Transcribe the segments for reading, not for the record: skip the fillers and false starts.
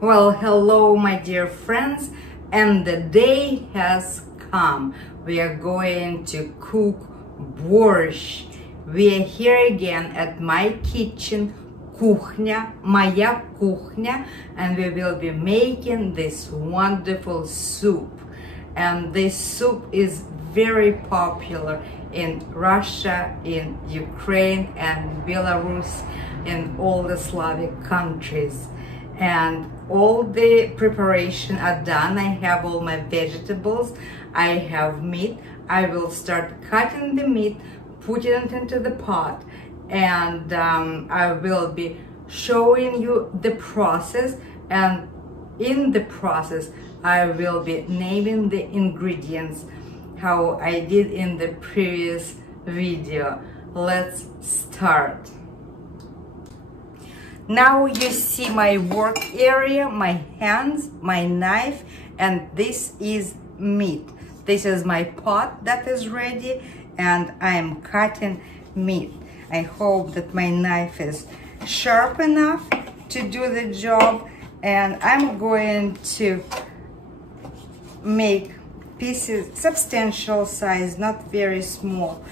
Well, hello my dear friends, and the day has come. We are going to cook borscht. We are here again at my kitchen, Kuchnia, Моя Kuchnia, and we will be making this wonderful soup. And this soup is very popular in Russia, in Ukraine and Belarus, in all the Slavic countries. And all the preparation are done. I have all my vegetables, I have meat. I will start cutting the meat, putting it into the pot, and I will be showing you the process, and in the process I will be naming the ingredients how I did in the previous video. Let's start. Now you see my work area, my hands, my knife, and this is meat. This is my pot that is ready, and I am cutting meat. I hope that my knife is sharp enough to do the job, and I'm going to make pieces substantial size, not very small.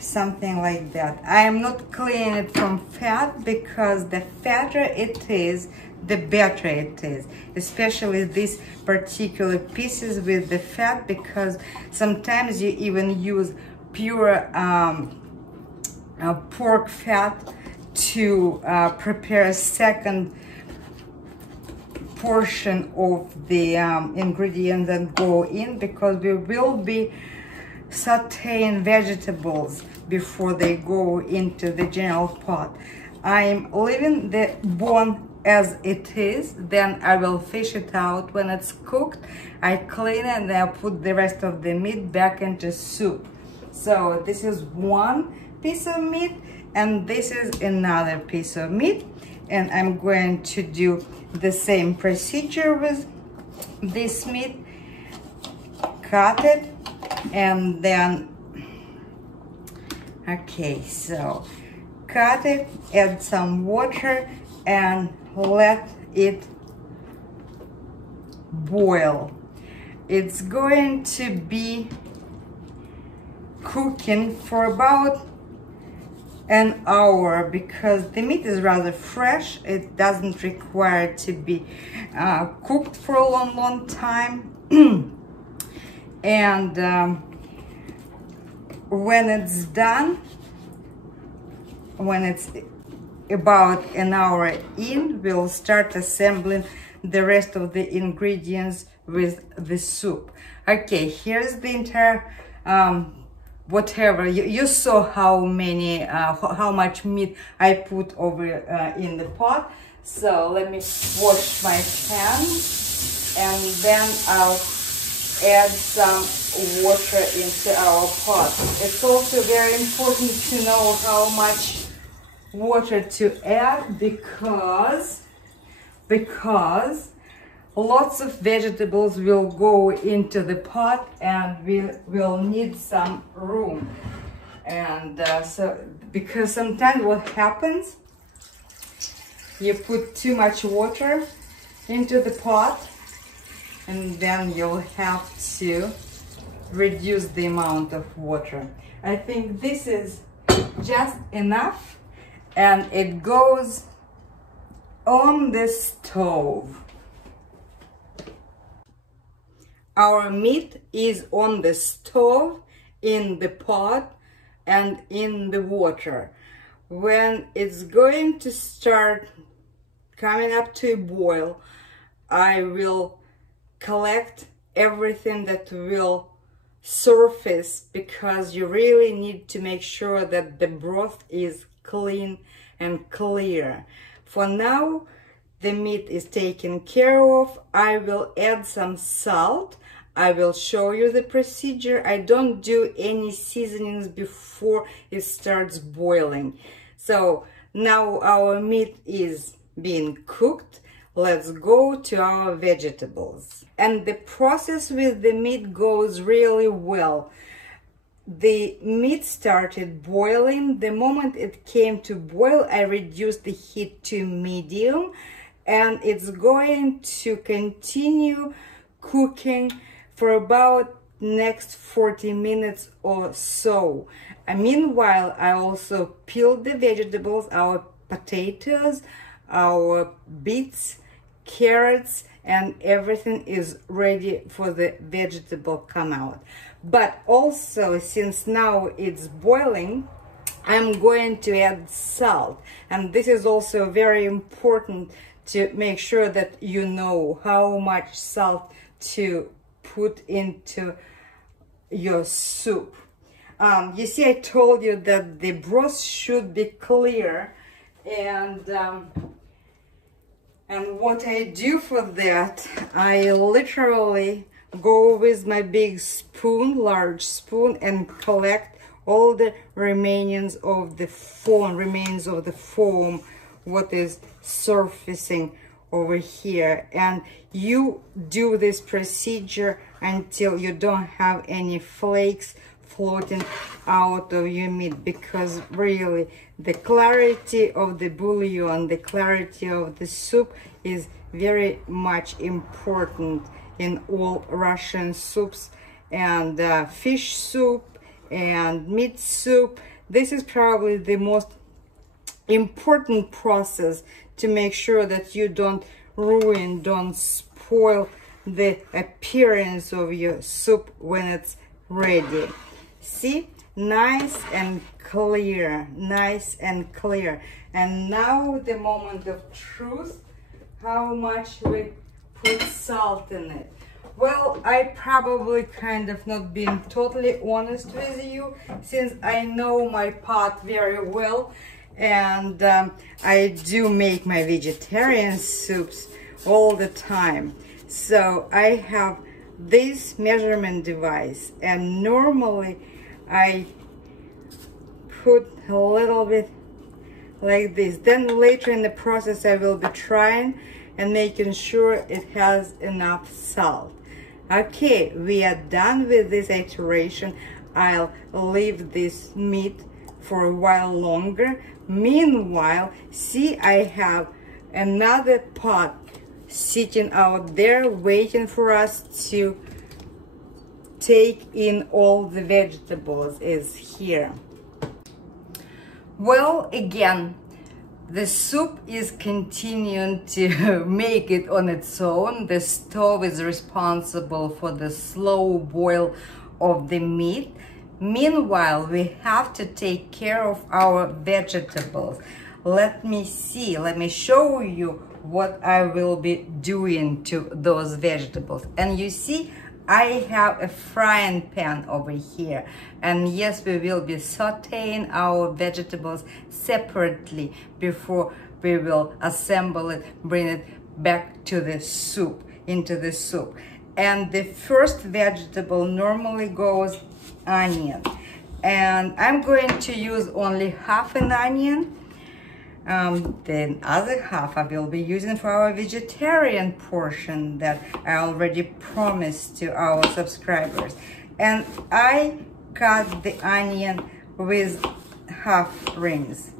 Something like that. I am not cleaning it from fat, because the fatter it is, the better it is, especially these particular pieces with the fat, because sometimes you even use pure pork fat to prepare a second portion of the ingredients that go in, because we will be sauteing vegetables before they go into the general pot. I'm leaving the bone as it is, then I will fish it out when it's cooked. I clean it and I put the rest of the meat back into soup. So this is one piece of meat, and this is another piece of meat, and I'm going to do the same procedure with this meat. Cut it, and then okay, so cut it, add some water, and let it boil. It's going to be cooking for about an hour, because the meat is rather fresh. It doesn't require to be cooked for a long time. And when it's done, when it's about an hour in, we'll start assembling the rest of the ingredients with the soup. Okay, here's the entire whatever you saw how many how much meat I put over in the pot. So let me wash my hands, and then I'll add some water into our pot. It's also very important to know how much water to add, because lots of vegetables will go into the pot, and we will need some room. And so, because sometimes what happens, you put too much water into the pot, and then you'll have to reduce the amount of water. I think this is just enough, and it goes on the stove. Our meat is on the stove, in the pot, and in the water. When it's going to start coming up to a boil, I will collect everything that will surface, because you really need to make sure that the broth is clean and clear. For now, the meat is taken care of. I will add some salt. I will show you the procedure. I don't do any seasonings before it starts boiling. So now our meat is being cooked. Let's go to our vegetables. And the process with the meat goes really well. The meat started boiling. The moment it came to boil, I reduced the heat to medium, and it's going to continue cooking for about next 40 minutes or so. And meanwhile, I also peeled the vegetables, our potatoes, our beets, carrots, and everything is ready for the vegetable come out. But also, since now it's boiling, I'm going to add salt, and this is also very important to make sure that you know how much salt to put into your soup. You see, I told you that the broth should be clear, and what I do for that, I literally go with my big spoon, large spoon, and collect all the remains of the foam, what is surfacing over here. And you do this procedure until you don't have any flakes floating out of your meat, because really the clarity of the bouillon, the clarity of the soup is very much important in all Russian soups, and fish soup and meat soup. This is probably the most important process to make sure that you don't ruin, don't spoil the appearance of your soup when it's ready. See, nice and clear, nice and clear. And now the moment of truth, how much we put salt in it. Well, I probably kind of not being totally honest with you, since I know my pot very well, and I do make my vegetarian soups all the time. So I have this measurement device, and normally I put a little bit like this. Then later in the process I will be trying and making sure it has enough salt. Okay, we are done with this iteration. I'll leave this meat for a while longer. Meanwhile, see, I have another pot sitting out there waiting for us to take in all the vegetables. Is here. Well, again, the soup is continuing to make it on its own. The stove is responsible for the slow boil of the meat. Meanwhile, we have to take care of our vegetables. Let me show you what I will be doing to those vegetables. And you see, I have a frying pan over here, and yes, we will be sauteing our vegetables separately before we will assemble it, bring it back to the soup, into the soup. And the first vegetable normally goes onion, and I'm going to use only half an onion. The other half I will be using for our vegetarian portion that I already promised to our subscribers. And I cut the onion with half rings.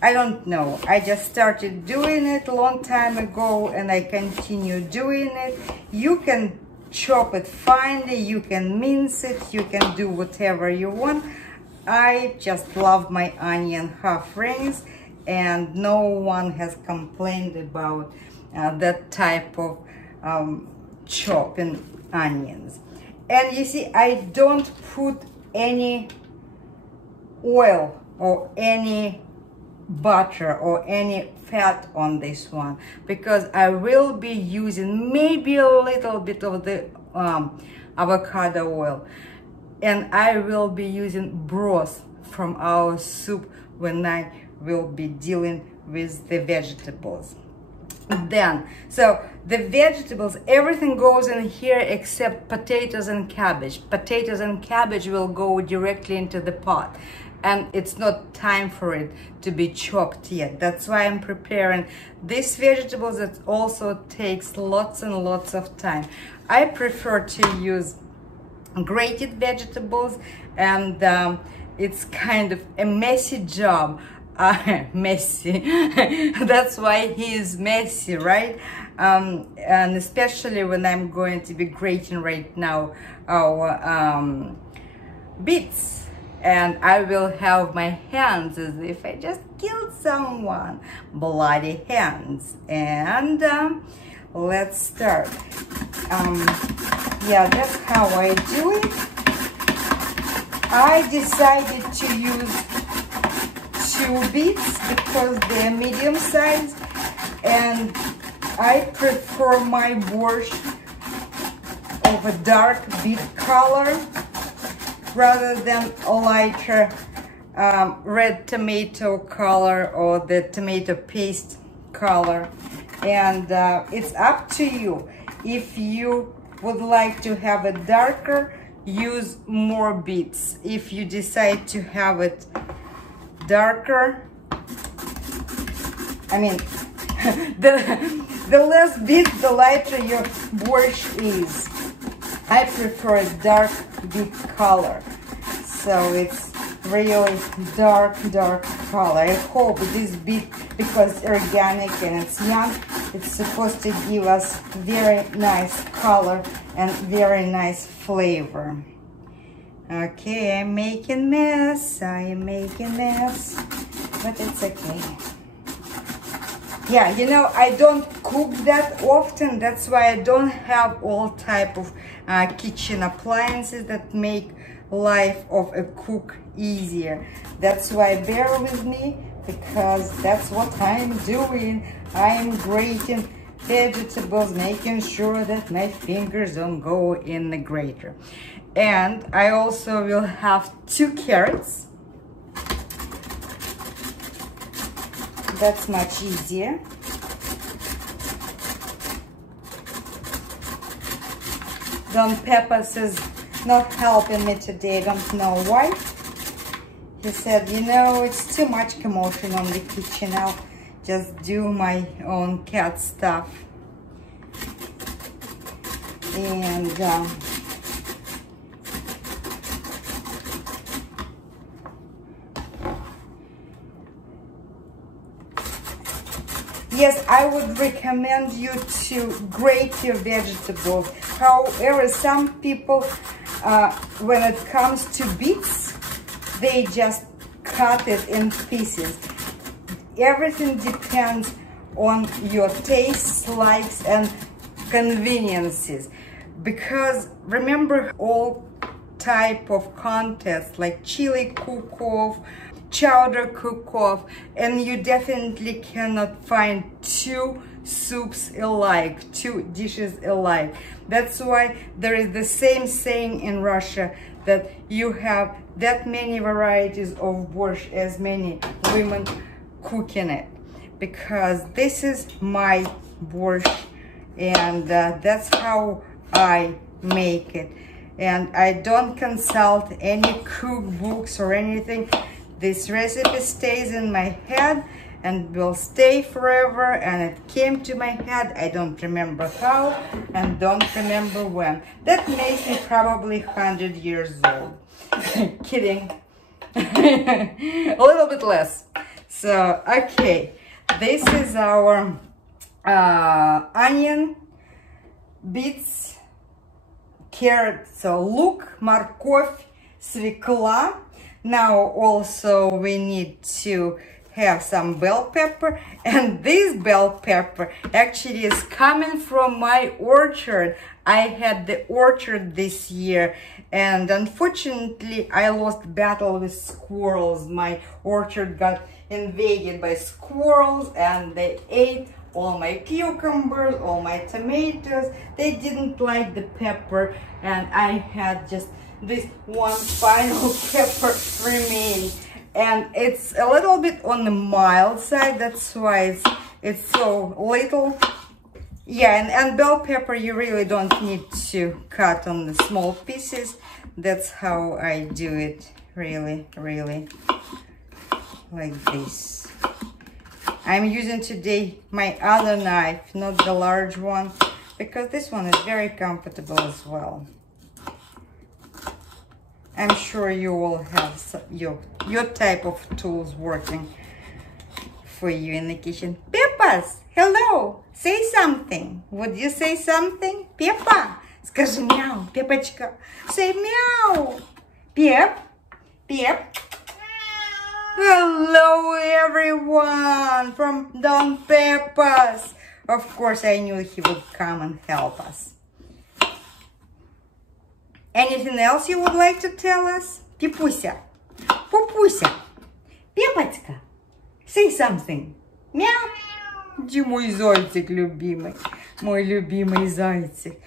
I don't know, I just started doing it a long time ago, and I continue doing it. You can chop it finely, you can mince it, you can do whatever you want. I just love my onion half rings, and no one has complained about that type of chopping onions. And you see, I don't put any oil or any butter or any fat on this one, because I will be using maybe a little bit of the avocado oil, and I will be using broth from our soup when I will be dealing with the vegetables. Then, so the vegetables, everything goes in here except potatoes and cabbage. Potatoes and cabbage will go directly into the pot, and it's not time for it to be chopped yet. That's why I'm preparing these vegetables. That also takes lots and lots of time. I prefer to use grated vegetables, and it's kind of a messy job. messy. That's why he is messy, right? And especially when I'm going to be grating right now our beets, and I will have my hands as if I just killed someone, bloody hands. And let's start. Yeah, that's how I do it. I decided to use 2 beets because they're medium size, and I prefer my borscht of a dark beet color rather than a lighter red tomato color or the tomato paste color. And it's up to you. If you would like to have it darker, use more beets. If you decide to have it darker, I mean, the less beet, the lighter your borscht is. I prefer a dark beet color, so it's really dark color. I hope this beet, because organic and it's young, it's supposed to give us very nice color and very nice flavor. Okay, I'm making mess, but it's okay. Yeah, you know, I don't cook that often. That's why I don't have all type of kitchen appliances that make life of a cook easier. That's why bear with me, because that's what I'm doing. I'm grating vegetables, making sure that my fingers don't go in the grater. And I also will have 2 carrots. That's much easier. Don Peppers is not helping me today. I don't know why. He said, you know, it's too much commotion on the kitchen. I'll just do my own cat stuff. And yes, I would recommend you to grate your vegetables. However, some people, when it comes to beets, they just cut it in pieces. Everything depends on your tastes, likes, and conveniences. Because remember, all type of contests like chili cook-off, chowder cook-off, and you definitely cannot find 2 soups alike, 2 dishes alike. That's why there is the same saying in Russia that you have that many varieties of borscht as many women cooking it. Because this is my borscht, and that's how I make it. And I don't consult any cookbooks or anything. This recipe stays in my head and will stay forever, and it came to my head. I don't remember how and don't remember when. That makes me probably 100 years old. Kidding. A little bit less. So, okay. This is our onion, beets, carrot, so luk, морковь, свекла. Now also we need to have some bell pepper, and this bell pepper actually is coming from my orchard. I had the orchard this year, and unfortunately I lost battle with squirrels. My orchard got invaded by squirrels and they ate all my cucumbers, all my tomatoes. They didn't like the pepper, and I had just this one final pepper remaining, and it's a little bit on the mild side. That's why it's so little. Yeah, and bell pepper you really don't need to cut on the small pieces. That's how I do it, really like this. I'm using today my other knife, not the large one, because this one is very comfortable as well. I'm sure you will have your type of tools working for you in the kitchen. Pepas, hello, say something. Would you say something? Peppa, скажи мяу, Пепочка. Say meow. Pep, Pep. Hello everyone from Don Pepas. Of course I knew he would come and help us. Anything else you would like to tell us? Пипуся, Пупуся, Пепочка, say something. Meow. Где мой зайчик любимый? Мой любимый зайчик.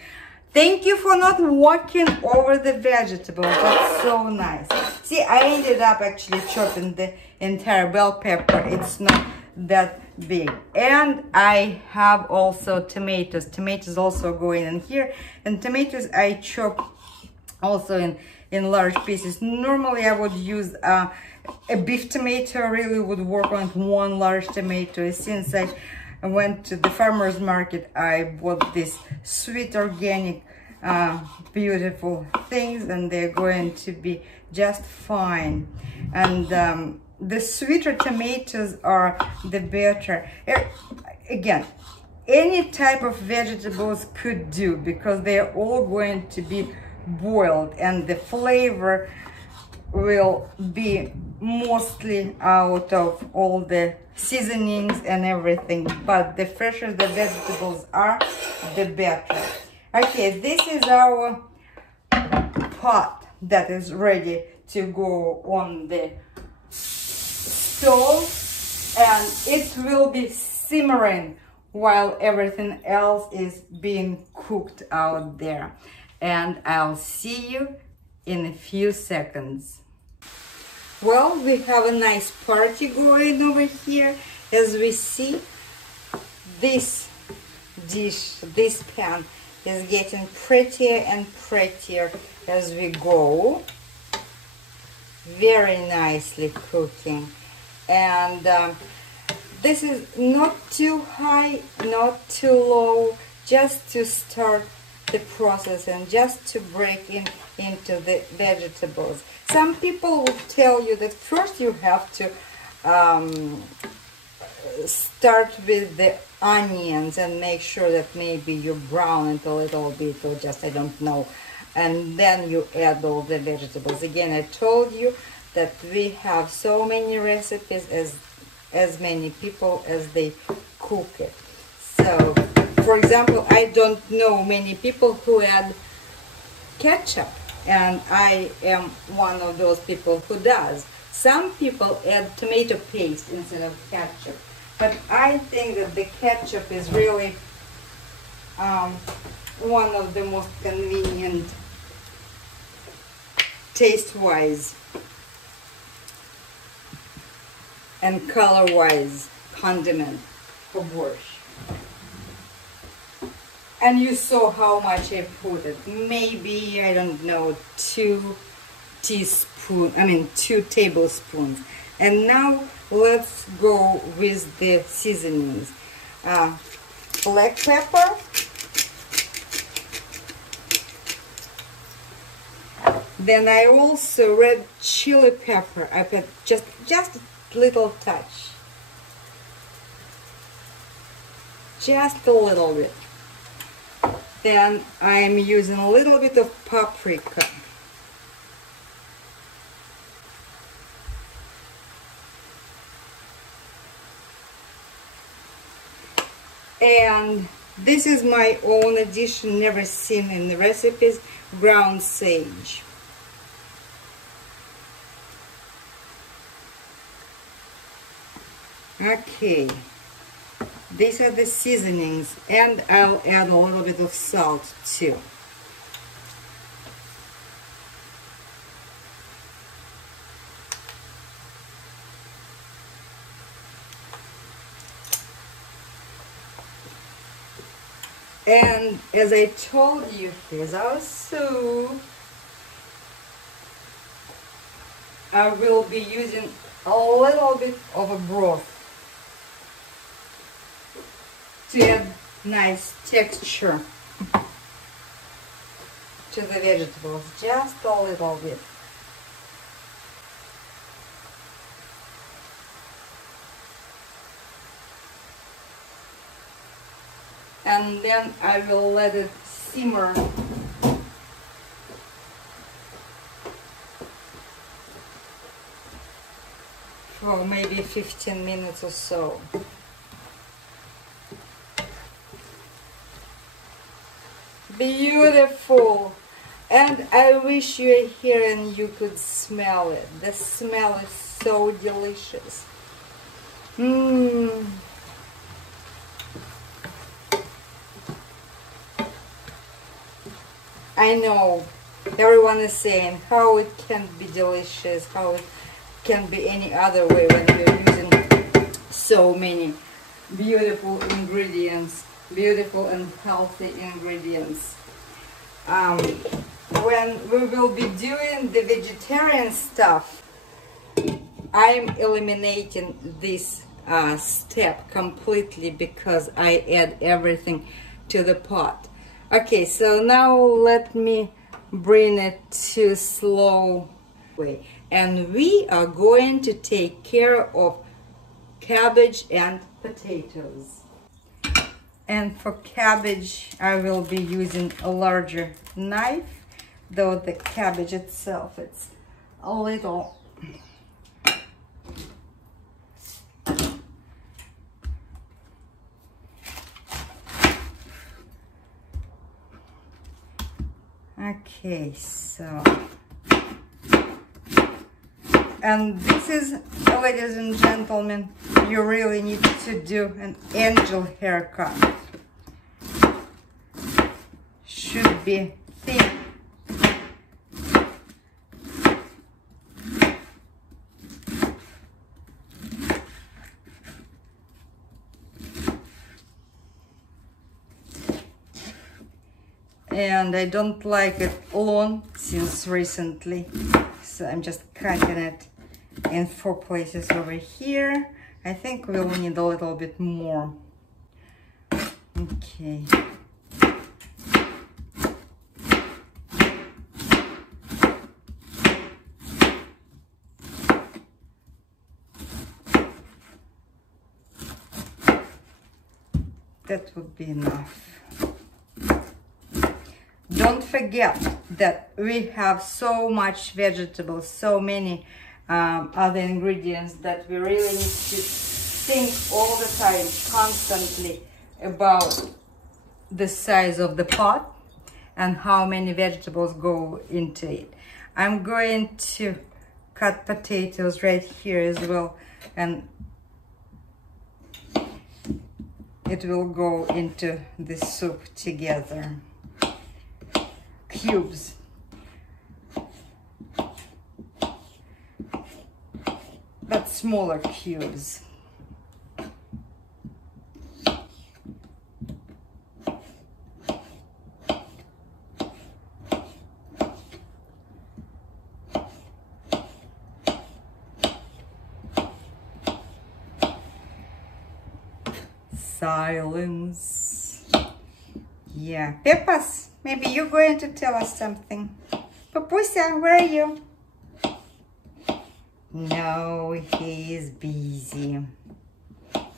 Thank you for not walking over the vegetables. That's so nice. See, I ended up actually chopping the entire bell pepper. It's not that big. And I have also tomatoes. Tomatoes also going in here. And tomatoes I chop also in large pieces. Normally I would use a beef tomato. Really would work on one large tomato. Since I went to the farmer's market, I bought this sweet organic beautiful things, and they're going to be just fine. And the sweeter tomatoes are the better. Again, any type of vegetables could do, because they're all going to be boiled and the flavor will be mostly out of all the seasonings and everything. But the fresher the vegetables are, the better. Okay, this is our pot that is ready to go on the stove, and it will be simmering while everything else is being cooked out there. And I'll see you in a few seconds. Well, we have a nice party going over here. As we see, this dish, this pan is getting prettier and prettier as we go. Very nicely cooking. And this is not too high, not too low, just to start the process and just to break into the vegetables. Some people will tell you that first you have to start with the onions and make sure that maybe you brown it a little bit, or just, I don't know, and then you add all the vegetables. Again, I told you that we have so many recipes, as many people as they cook it. So, for example, I don't know many people who add ketchup, and I am one of those people who does. Some people add tomato paste instead of ketchup, but I think that the ketchup is really one of the most convenient, taste-wise and color-wise condiment for borscht. And you saw how much I put it. Maybe, I don't know, 2 tablespoons. And now let's go with the seasonings. Black pepper. Then I also red chili pepper. I put just a little touch. Just a little bit. Then I'm using a little bit of paprika. And this is my own addition, never seen in the recipes, ground sage. Okay. These are the seasonings, and I'll add a little bit of salt too. And as I told you, here's our soup. I will be using a little bit of a broth to add nice texture to the vegetables, just a little bit. and then I will let it simmer for maybe 15 minutes or so. Beautiful. And I wish you were here and you could smell it. The smell is so delicious. I know everyone is saying how it can be delicious, how it can be any other way when we're using so many beautiful ingredients, beautiful and healthy ingredients. When we will be doing the vegetarian stuff, I'm eliminating this step completely because I add everything to the pot. Okay, so now let me bring it to slow way, and we are going to take care of cabbage and potatoes. And for cabbage I will be using a larger knife, though the cabbage itself it's a little okay. So, and this is, ladies and gentlemen, you really need to do an angel haircut. Should be thin. And I don't like it long since recently, so I'm just cutting it in 4 places over here. I think we'll need a little bit more. Okay. That would be enough. Don't forget that we have so much vegetables, so many other ingredients that we really need to think all the time, constantly, about the size of the pot and how many vegetables go into it. I'm going to cut potatoes right here as well, and it will go into the soup together. Cubes. But smaller cubes. Silence. Yeah, Pepas, maybe you're going to tell us something. Papusa, where are you? No, he is busy.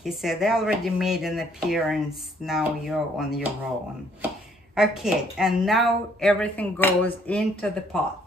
He said, I already made an appearance, now you're on your own. Okay, and now everything goes into the pot.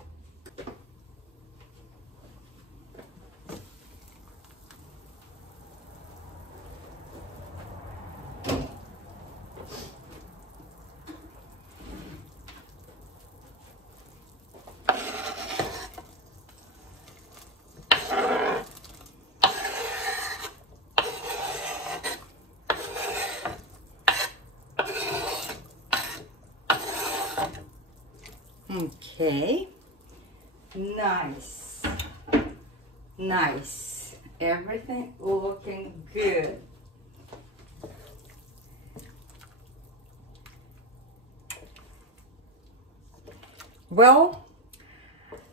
Okay, nice, nice, everything looking good. Well,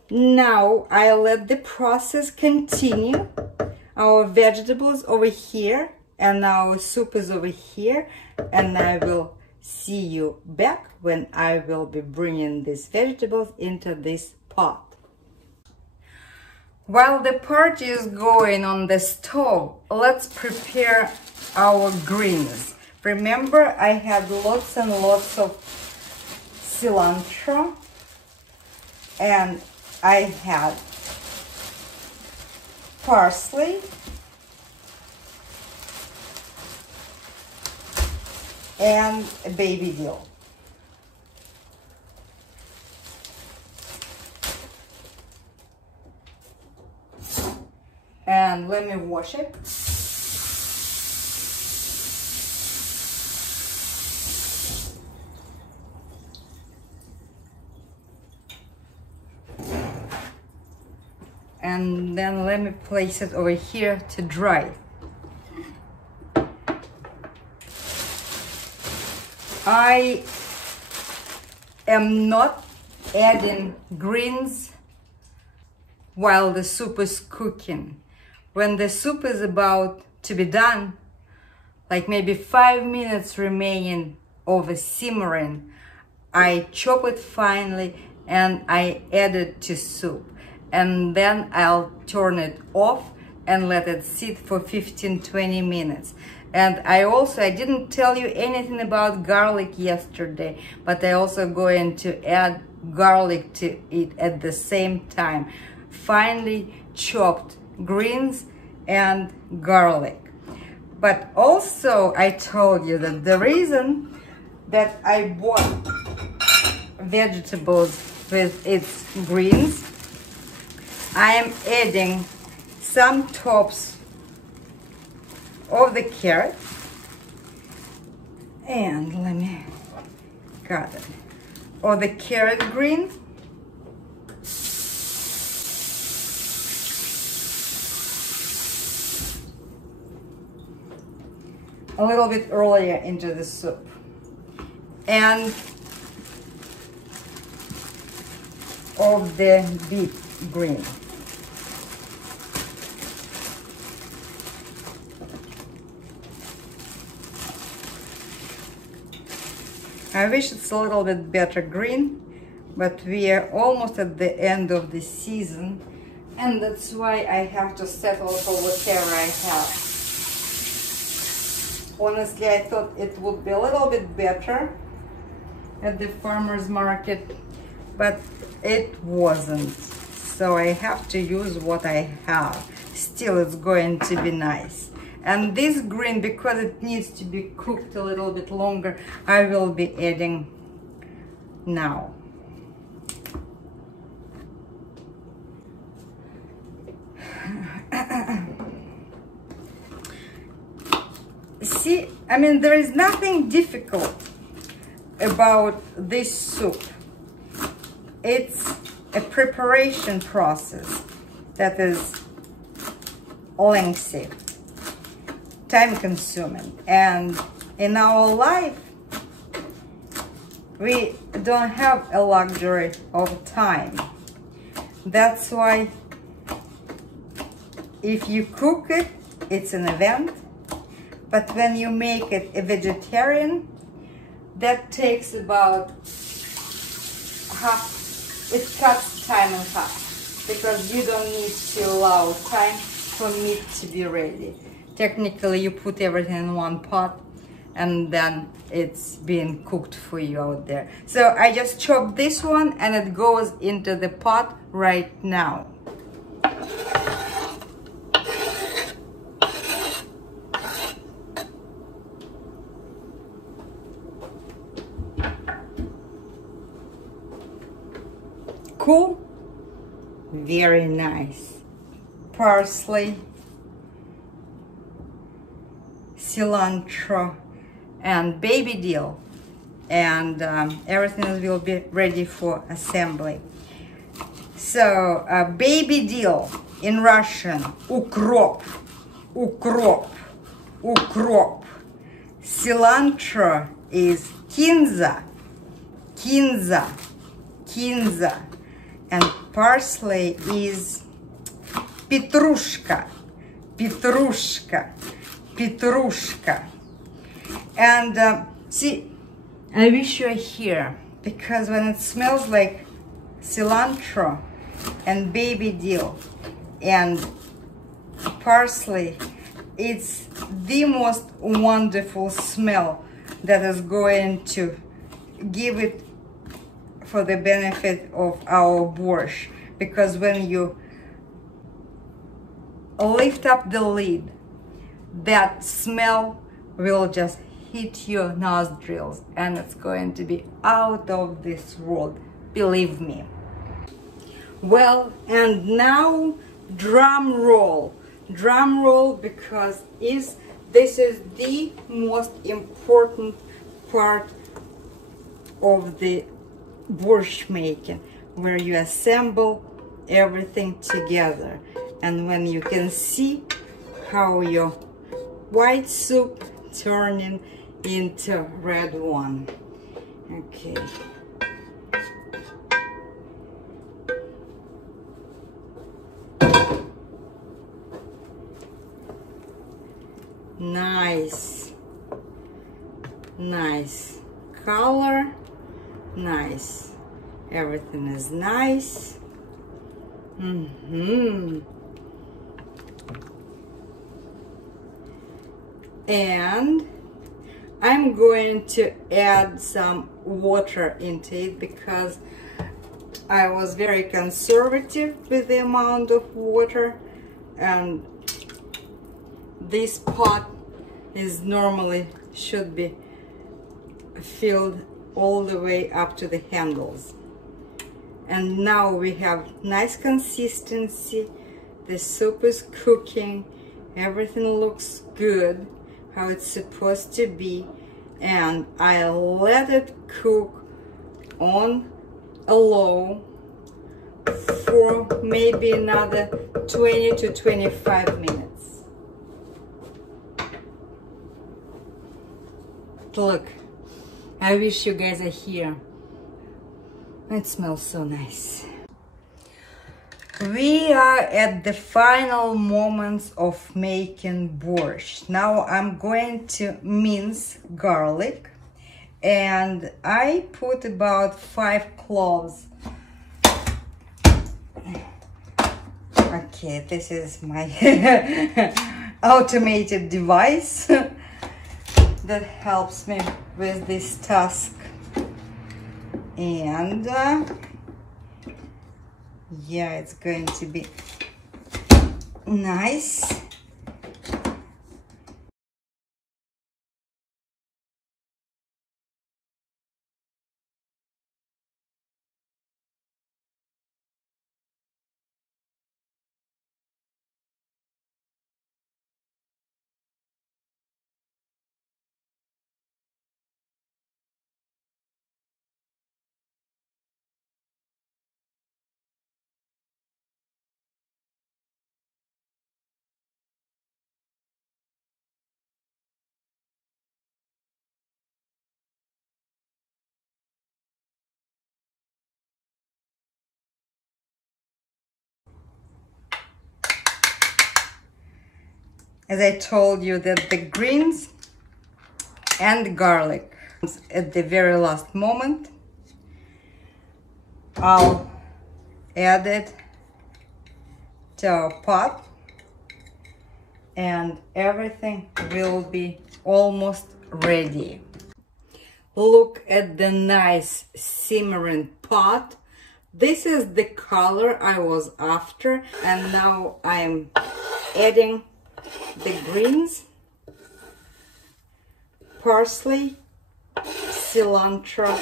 now I let the process continue. Our vegetables over here and our soup is over here, and I will see you back when I will be bringing these vegetables into this pot. While the party is going on the stove, let's prepare our greens. Remember, I had lots and lots of cilantro, and I had parsley, and a baby dill. And let me wash it. And then let me place it over here to dry. I am not adding greens while the soup is cooking. When the soup is about to be done, like maybe 5 minutes remaining of the simmering, I chop it finely and I add it to soup. And then I'll turn it off and let it sit for 15-20 minutes. And I didn't tell you anything about garlic yesterday, but I also going to add garlic to it at the same time. Finely chopped greens and garlic. But also I told you that the reason that I bought vegetables with its greens, I am adding some tops of the carrot, and let me cut it, or the carrot green, a little bit earlier into the soup, and of the beet green. I wish it's a little bit better green, but we are almost at the end of the season, and that's why I have to settle for whatever I have. Honestly, I thought it would be a little bit better at the farmer's market, but it wasn't. So I have to use what I have. Still, it's going to be nice. And this green, because it needs to be cooked a little bit longer, I will be adding now. See, I mean, there is nothing difficult about this soup. It's a preparation process that is lengthy, time-consuming, and in our life we don't have a luxury of time. That's why if you cook it, it's an event, but when you make it a vegetarian, that takes about half. It cuts time in half, because you don't need to allow time for meat to be ready. Technically, you put everything in one pot and then it's being cooked for you out there. So I just chopped this one and it goes into the pot right now. Cool? Very nice. Parsley, cilantro, and baby dill, and everything will be ready for assembly. So baby dill in Russian, ukrop, ukrop, ukrop. Cilantro is kinza, kinza, kinza. And parsley is petrushka, petrushka, petrushka. And see, I wish you were here, because when it smells like cilantro and baby dill and parsley it's the most wonderful smell that is going to give it for the benefit of our borscht. Because when you lift up the lid, that smell will just hit your nostrils, and it's going to be out of this world, believe me. Well, and now drum roll, because this is the most important part of the borscht making, where you assemble everything together. And when you can see how your white soup turning into red one. Okay. Nice color, nice, everything is nice. And I'm going to add some water into it because I was very conservative with the amount of water, and this pot is normally should be filled all the way up to the handles. And now we have nice consistency, the soup is cooking, everything looks good how it's supposed to be, and I let it cook on a low for maybe another 20 to 25 minutes. Look, I wish you guys are here. It smells so nice. We are at the final moments of making borscht. Now I'm going to mince garlic, and I put about 5 cloves. Okay, this is my automated device that helps me with this task. And yeah, it's going to be nice. As I told you, that the greens and the garlic at the very last moment, I'll add it to our pot, and everything will be almost ready. Look at the nice simmering pot. This is the color I was after, and now I'm adding the greens, parsley, cilantro,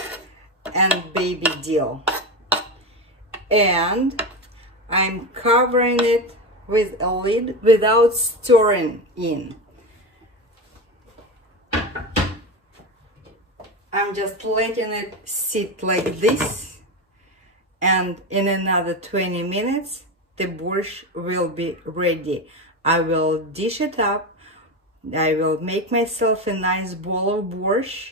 and baby dill, and I'm covering it with a lid without stirring in. I'm just letting it sit like this, and in another 20 minutes the borscht will be ready. I will dish it up. I will make myself a nice bowl of borscht,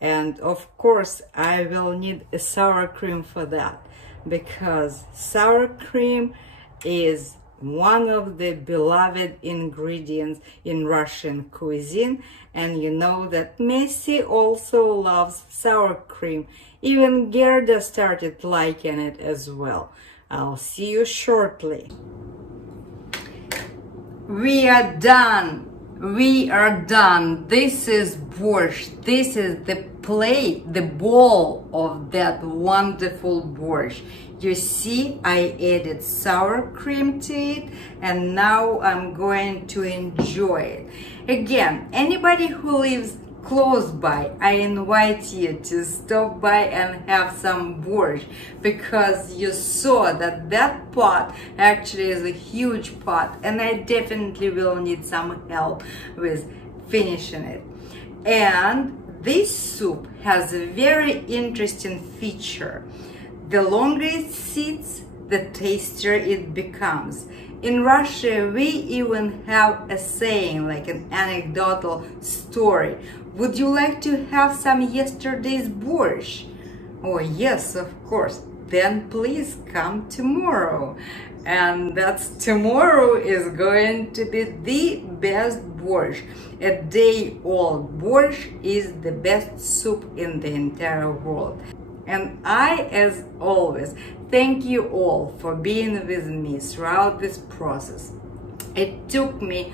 and of course I will need a sour cream for that, because sour cream is one of the beloved ingredients in Russian cuisine, and you know that Messi also loves sour cream. Even Gerda started liking it as well. I'll see you shortly. We are done. We are done. This is borscht. This is the plate, the bowl of that wonderful borscht. You see, I added sour cream to it, and now I'm going to enjoy it. Again, anybody who lives close by, I invite you to stop by and have some borscht, because you saw that that pot actually is a huge pot, and I definitely will need some help with finishing it. And this soup has a very interesting feature. The longer it sits, the tastier it becomes. In Russia, we even have a saying, like an anecdotal story. Would you like to have some yesterday's borscht? Oh yes, of course. Then please come tomorrow. And that's tomorrow is going to be the best borscht. A day-old borscht is the best soup in the entire world. And I, as always, thank you all for being with me throughout this process. It took me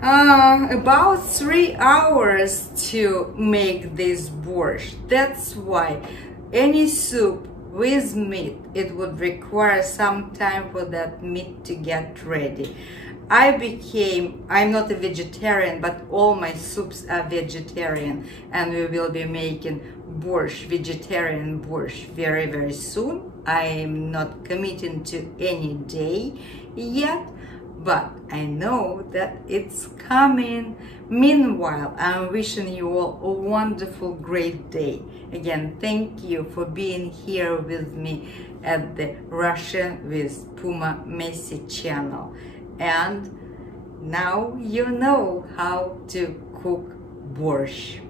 about 3 hours to make this borscht. That's why any soup with meat, it would require some time for that meat to get ready. I'm not a vegetarian, but all my soups are vegetarian, and we will be making borscht, vegetarian borscht, very, very soon. I'm not committing to any day yet, but I know that it's coming. Meanwhile, I'm wishing you all a wonderful, great day. Again, thank you for being here with me at the Russian with Puma Messi channel. And now you know how to cook borscht.